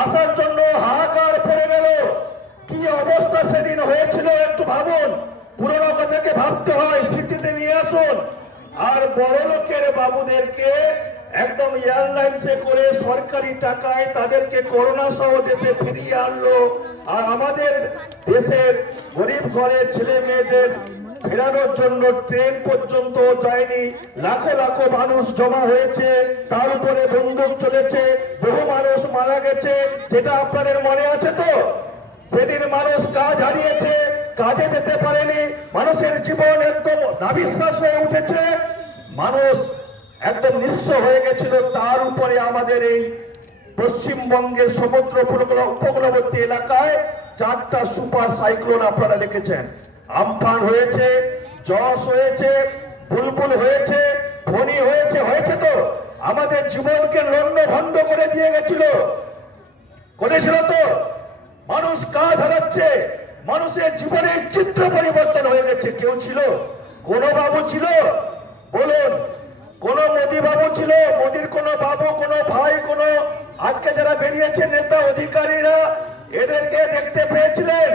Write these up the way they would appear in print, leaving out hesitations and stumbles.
আসার জন্য হাহাকার পড়ে গেল। কি অবস্থা সেদিন হয়েছিল একটু ভাবুন। পুরনো কথাকে ভাবতে হয়, স্মৃতিতে নিয়ে আসুন। আর বড় লোকের বাবুদেরকে একদম এয়ারলাইন্সে করে সরকারি টাকায় তাদেরকে করোনা সহ দেশে ফিরিয়ে আনলো। আর আমাদের দেশের গরিব ঘরের ছেলে মেয়েদের ফেরানোর জন্য ট্রেন পর্যন্ত যায়নি। লাখো লাখো মানুষ জমা হয়েছে, তার উপরে বন্দুক চলেছে, বহু মানুষ মারা গেছে। যেটা আপনাদের মনে আছে তো? সেদিন মানুষ কাজ হারিয়েছে, কাজে যেতে পারেনি, মানুষের জীবন একদম নাবিশ্বাস হয়ে উঠেছে, মানুষ একদম নিঃস্ব হয়ে গেছিল। তার উপরে আমাদের এই পশ্চিমবঙ্গের সমুদ্র উপকূলবর্তী এলাকায় 4টা সুপার সাইক্লোন আপনারা দেখেছেন। আমফান হয়েছে, যশ হয়েছে, বুলবুল হয়েছে, ফণী হয়েছে, হয়েছে তো? আমাদের জীবনকে লন্ডভন্ড করে দিয়ে গেছিল, করেছিল তো? মানুষ কাজ হারাচ্ছে, মানুষের জীবনের চিত্র পরিবর্তন হয়ে গেছে। কেউ ছিল? কোন বাবু ছিল? বলুন, কোন মোদী বাবু ছিল? মোদীর কোন বাবু, কোন ভাই, কোন আজকে যারা বেরিয়েছে নেতা অধিকারীরা, এদেরকে দেখতে পেয়েছিলেন?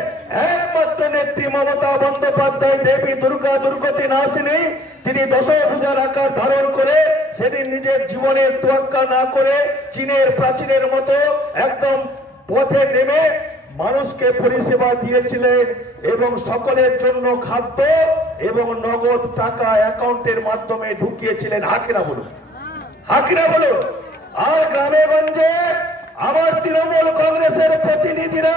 একমাত্র নেত্রী মমতা বন্দ্যোপাধ্যায়, দেবী দুর্গা দুর্গতি নাসিনী, তিনি দশভুজার আকার ধারণ করে সেদিন নিজের জীবনের তোয়াক্কা না করে চীনের প্রাচীনের মতো একদম পথে নেমে মানুষকে পরিষেবা দিয়েছিলেন এবং সকলের জন্য খাদ্য এবং নগদ টাকা অ্যাকাউন্টের মাধ্যমে ঢুকিয়েছিলেন। হাকিরা বলুন, হাকিরা বলুন। আর গ্রামে গঞ্জে আমার তৃণমূল কংগ্রেসের প্রতিনিধিরা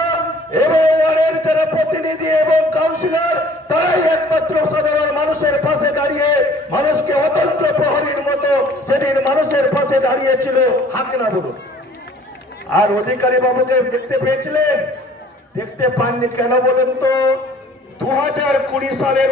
এবং ওয়ার্ডের যারা প্রতিনিধি এবং কাউন্সিলর, তারাই একমাত্র সাধারণ মানুষের পাশে দাঁড়িয়ে মানুষকে অতন্ত্র প্রহরীর মতো সেদিন মানুষের পাশে দাঁড়িয়েছিল। হাকিরা বলুন। আর অধিকারী বাবুকে দেখতে পেয়েছিলেন? দেখতে পাননি কেন বলেন তো? 2020 সালের